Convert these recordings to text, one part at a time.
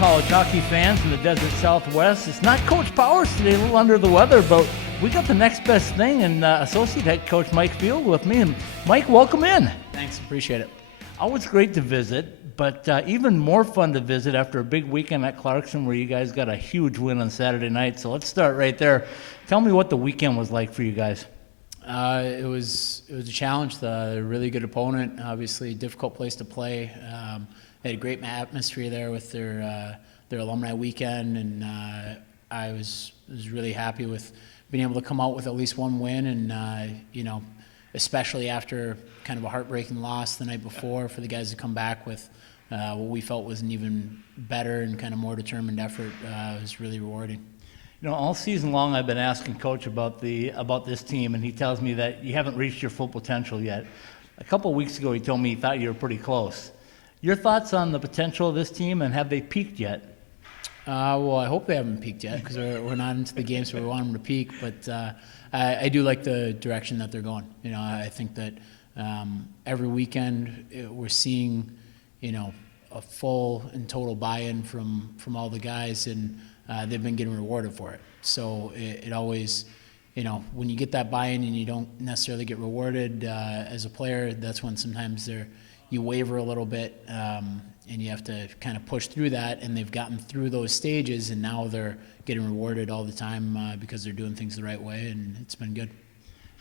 college hockey fans in the Desert Southwest. It's not Coach Powers today, a little under the weather, but we got the next best thing, and Associate Head Coach Mike Field with me. And Mike, welcome in. Thanks, appreciate it. Always great to visit, but even more fun to visit after a big weekend at Clarkson where you guys got a huge win on Saturday night. So let's start right there. Tell me what the weekend was like for you guys. It was a challenge. A really good opponent, obviously difficult place to play. They had a great atmosphere there with their alumni weekend, and I was really happy with being able to come out with at least one win, and especially after kind of a heartbreaking loss the night before, for the guys to come back with what we felt was an even better and kind of more determined effort was really rewarding. You know, all season long I've been asking Coach about this team, and he tells me that you haven't reached your full potential yet. A couple of weeks ago he told me he thought you were pretty close. Your thoughts on the potential of this team, and have they peaked yet? Well, I hope they haven't peaked yet, because we're not into the game, so we want them to peak. But I do like the direction that they're going. You know, I think that every weekend we're seeing, a full and total buy-in from all the guys, and they've been getting rewarded for it. So it always, when you get that buy-in and you don't necessarily get rewarded as a player, that's when sometimes you waver a little bit, and you have to kind of push through that. And they've gotten through those stages, and now they're getting rewarded all the time because they're doing things the right way, and it's been good.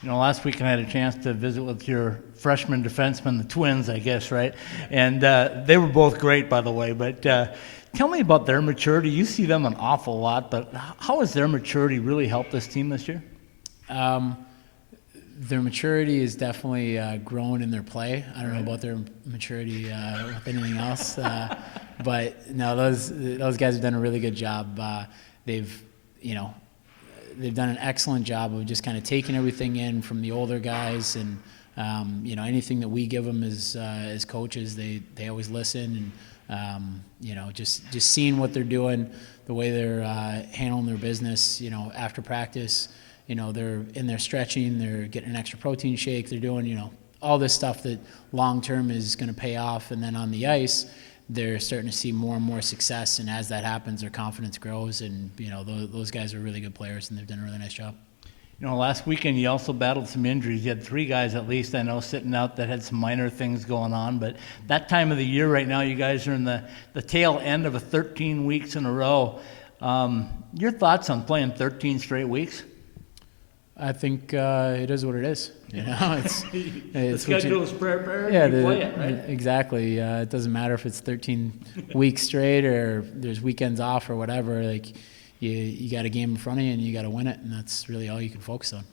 Last week I had a chance to visit with your freshman defensemen, the Twins, I guess, right? And they were both great, by the way. But tell me about their maturity. You see them an awful lot, but how has their maturity really helped this team this year? Their maturity is definitely grown in their play. I don't know about their maturity with anything else, but no, those guys have done a really good job. They've done an excellent job of just kind of taking everything in from the older guys, and anything that we give them as coaches, they always listen, and just seeing what they're doing, the way they're handling their business, after practice. They're in there stretching, they're getting an extra protein shake, they're doing, all this stuff that long-term is going to pay off. And then on the ice, they're starting to see more and more success. And as that happens, their confidence grows. And, those guys are really good players, and they've done a really nice job. Last weekend you also battled some injuries. You had 3 guys at least, I know, sitting out that had some minor things going on. But that time of the year right now, you guys are in the tail end of a 13 weeks in a row. Your thoughts on playing 13 straight weeks? I think it is what it is. It's the schedule is prepared. Yeah, you play it, right? Exactly. It doesn't matter if it's 13 weeks straight or there's weekends off or whatever. Like, you got a game in front of you and you got to win it, and that's really all you can focus on.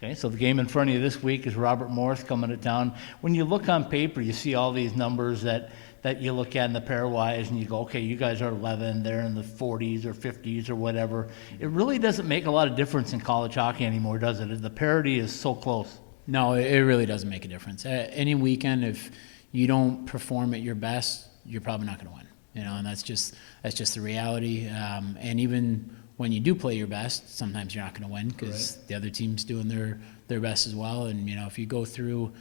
Okay, so the game in front of you this week is Robert Morris coming to town. When you look on paper, you see all these numbers that you look at in the pairwise, and you go, okay, you guys are 11, they're in the 40s or 50s or whatever. It really doesn't make a lot of difference in college hockey anymore, does it? The parity is so close. No, it really doesn't make a difference. Any weekend, if you don't perform at your best, you're probably not going to win. And that's just the reality. And even when you do play your best, sometimes you're not going to win because the other team's doing their best as well. And if you go through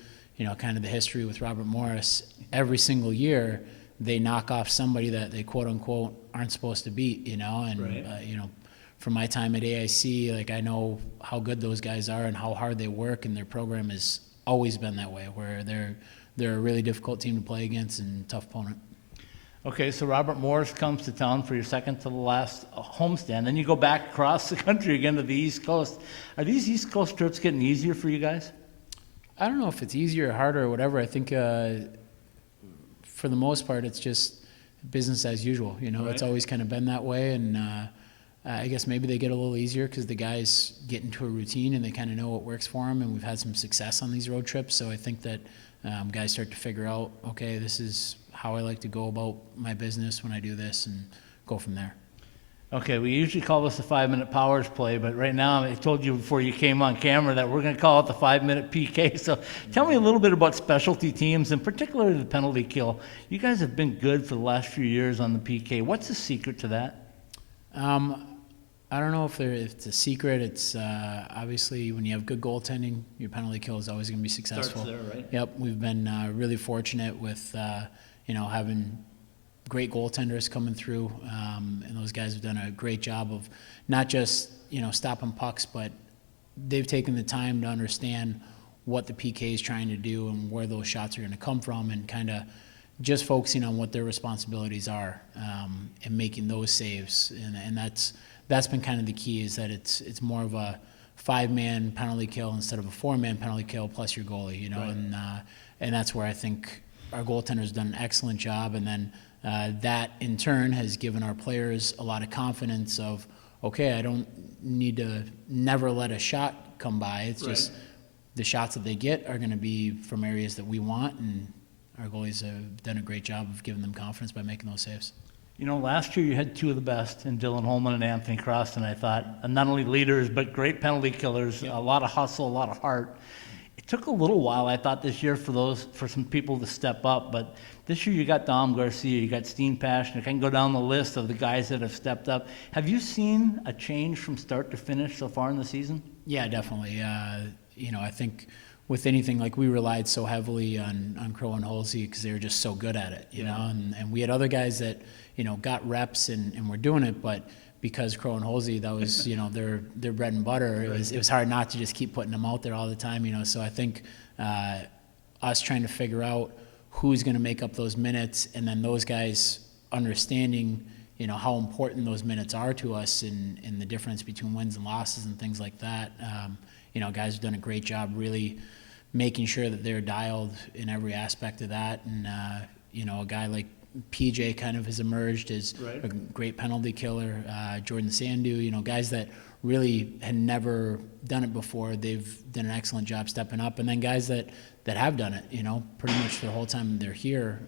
kind of the history with Robert Morris, every single year they knock off somebody that they quote unquote aren't supposed to beat, and from my time at AIC, like, I know how good those guys are and how hard they work, and their program has always been that way, where they're a really difficult team to play against and tough opponent. Okay, so Robert Morris comes to town for your second to the last homestand. Then you go back across the country again to the East Coast. Are these East Coast trips getting easier for you guys? I don't know if it's easier or harder or whatever. I think for the most part, it's just business as usual. It's always kind of been that way, and I guess maybe they get a little easier because the guys get into a routine and they kind of know what works for them, and we've had some success on these road trips. So I think that guys start to figure out, okay, this is how I like to go about my business when I do this, and go from there. Okay, we usually call this the 5-minute powers play, but right now I told you before you came on camera that we're going to call it the 5-minute PK. So tell me a little bit about specialty teams, and particularly the penalty kill. You guys have been good for the last few years on the PK. What's the secret to that? I don't know if it's a secret. It's obviously when you have good goaltending, your penalty kill is always going to be successful. Starts there, right? Yep, we've been really fortunate with having great goaltenders coming through, and those guys have done a great job of not just, stopping pucks, but they've taken the time to understand what the PK is trying to do and where those shots are going to come from, and kind of just focusing on what their responsibilities are, and making those saves. And that's been kind of the key, is that it's more of a 5-man penalty kill instead of a 4-man penalty kill plus your goalie, right. And that's where I think our goaltender's done an excellent job. And then that in turn has given our players a lot of confidence of, okay, I don't need to never let a shot come by. It's right. Just the shots that they get are going to be from areas that we want, and our goalies have done a great job of giving them confidence by making those saves. Last year you had two of the best in Dylan Holman and Anthony Croston, I thought. And not only leaders, but great penalty killers, a lot of hustle, a lot of heart. It took a little while, I thought, this year for some people to step up. But this year you got Dom Garcia, you got Steen Passion. I can go down the list of the guys that have stepped up. Have you seen a change from start to finish so far in the season? Yeah, definitely. I think with anything, like, we relied so heavily on Crow and Halsey because they were just so good at it, you know, and we had other guys that, got reps and were doing it, but because Crow and Halsey, that was, their bread and butter, it was hard not to just keep putting them out there all the time, so I think us trying to figure out who's going to make up those minutes, and then those guys understanding, how important those minutes are to us, and the difference between wins and losses and things like that. Guys have done a great job really making sure that they're dialed in every aspect of that. And, a guy like PJ kind of has emerged as a great penalty killer. Jordan Sandu, guys that really had never done it before. They've done an excellent job stepping up. And then guys that have done it, pretty much the whole time they're here,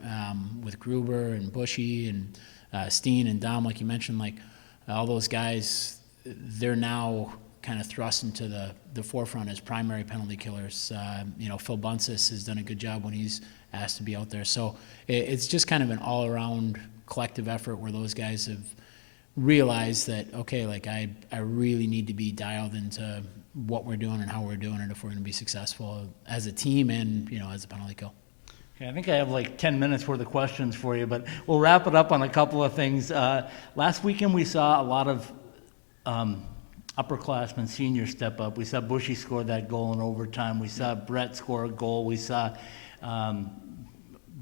with Gruber and Bushy and Steen and Dom, like you mentioned, like all those guys, they're now kind of thrust into the forefront as primary penalty killers. Phil Buncis has done a good job when he's asked to be out there. So it's just kind of an all-around collective effort where those guys have realized that, okay, like I really need to be dialed into what we're doing and how we're doing it if we're going to be successful as a team and, as a penalty kill. Okay, I think I have like 10 minutes worth of questions for you, but we'll wrap it up on a couple of things. Last weekend we saw a lot of upperclassmen, seniors step up. We saw Bushy score that goal in overtime. We saw Brett score a goal. We saw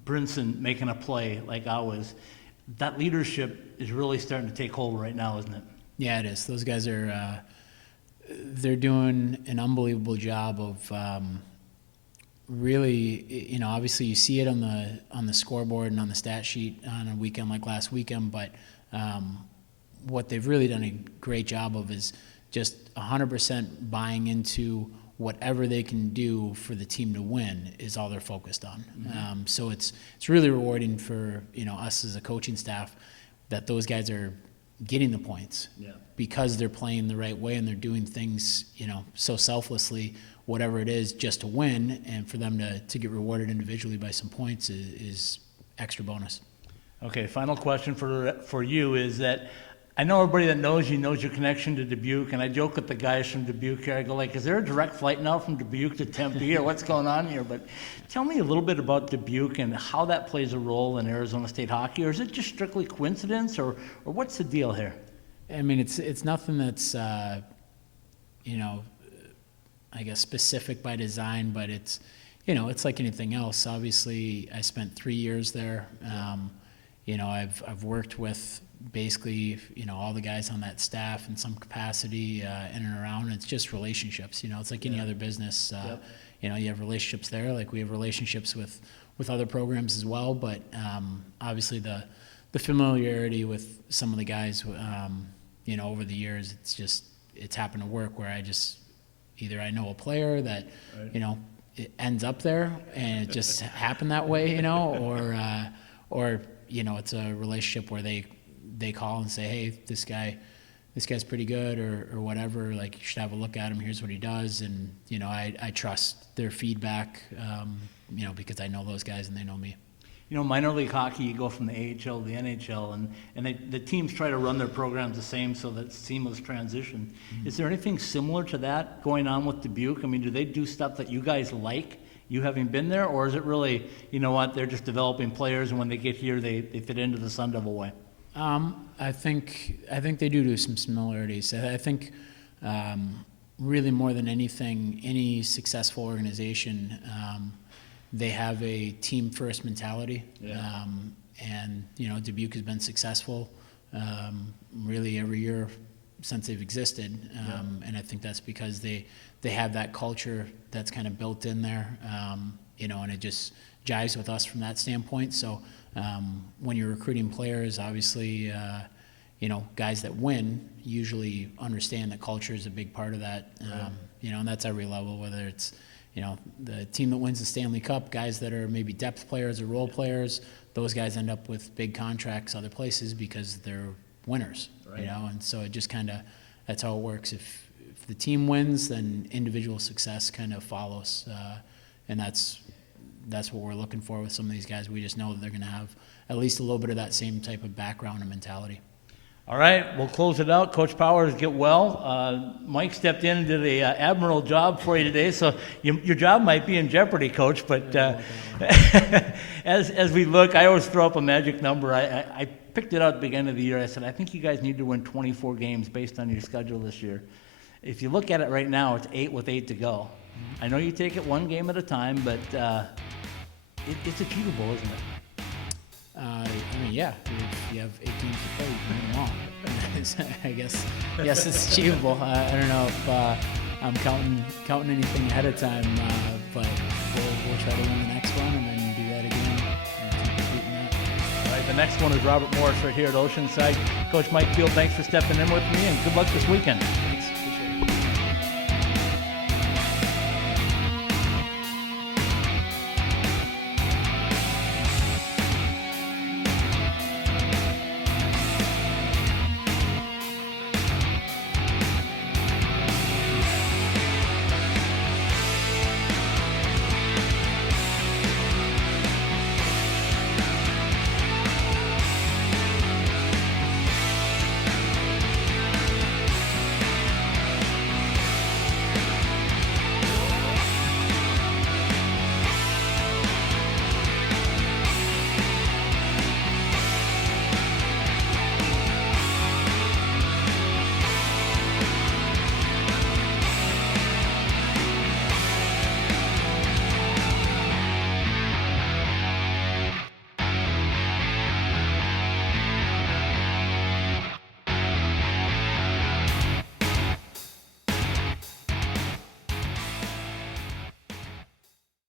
Brinson making a play like ours. That leadership is really starting to take hold right now, isn't it? Yeah, it is. Those guys are they're doing an unbelievable job of really, obviously you see it on the scoreboard and on the stat sheet on a weekend like last weekend, but what they've really done a great job of is just 100% buying into whatever they can do for the team to win is all they're focused on. Mm-hmm. So it's really rewarding for us as a coaching staff that those guys are getting the points because they're playing the right way and they're doing things so selflessly, whatever it is, just to win, and for them to get rewarded individually by some points is extra bonus. Okay, final question for you is that I know everybody that knows you knows your connection to Dubuque, and I joke with the guys from Dubuque here. I go like, is there a direct flight now from Dubuque to Tempe, or what's going on here? But tell me a little bit about Dubuque and how that plays a role in Arizona State hockey, or is it just strictly coincidence, or what's the deal here? I mean, it's nothing that's, I guess specific by design, but it's, it's like anything else. Obviously, I spent 3 years there. I've worked with basically, all the guys on that staff in some capacity in and around. It's just relationships, it's like any other business. You have relationships there, like we have relationships with other programs as well, but obviously the familiarity with some of the guys, over the years, it's happened to work where either I know a player that, it ends up there and it just happened that way, or it's a relationship where they call and say, hey, this guy's pretty good or whatever, like you should have a look at him, here's what he does. And, I trust their feedback, because I know those guys and they know me. Minor league hockey, you go from the AHL to the NHL, and the teams try to run their programs the same so that it's seamless transition. Mm-hmm. Is there anything similar to that going on with Dubuque? I mean, do they do stuff that you guys like you having been there, or is it really, you know what, they're just developing players, and when they get here, they fit into the Sun Devil way? I think they do some similarities. I think really more than anything, any successful organization, they have a team first mentality. Yeah. And Dubuque has been successful really every year since they've existed, and I think that's because they have that culture that's kind of built in there, and it just jives with us from that standpoint. So when you're recruiting players, obviously, guys that win usually understand that culture is a big part of that, and that's every level, whether it's the team that wins the Stanley Cup, guys that are maybe depth players or role players, those guys end up with big contracts other places because they're winners, and so it just kind of, that's how it works. If the team wins, then individual success kind of follows, and that's what we're looking for with some of these guys. We just know that they're going to have at least a little bit of that same type of background and mentality. All right, we'll close it out. Coach Powers, get well. Mike stepped in and did a admirable job for you today, so your job might be in jeopardy, Coach. But as we look, I always throw up a magic number. I picked it out at the beginning of the year. I said, I think you guys need to win 24 games based on your schedule this year. If you look at it right now, it's 8 with 8 to go. I know you take it one game at a time, but it's achievable, isn't it? Yeah, if you have 8 games to play, you can win them all. I guess, yes, it's achievable. I don't know if I'm counting anything ahead of time, but we'll try to win the next one and then do that again and keep repeating that. All right, the next one is Robert Morris right here at Oceanside. Coach Mike Field, thanks for stepping in with me, and good luck this weekend.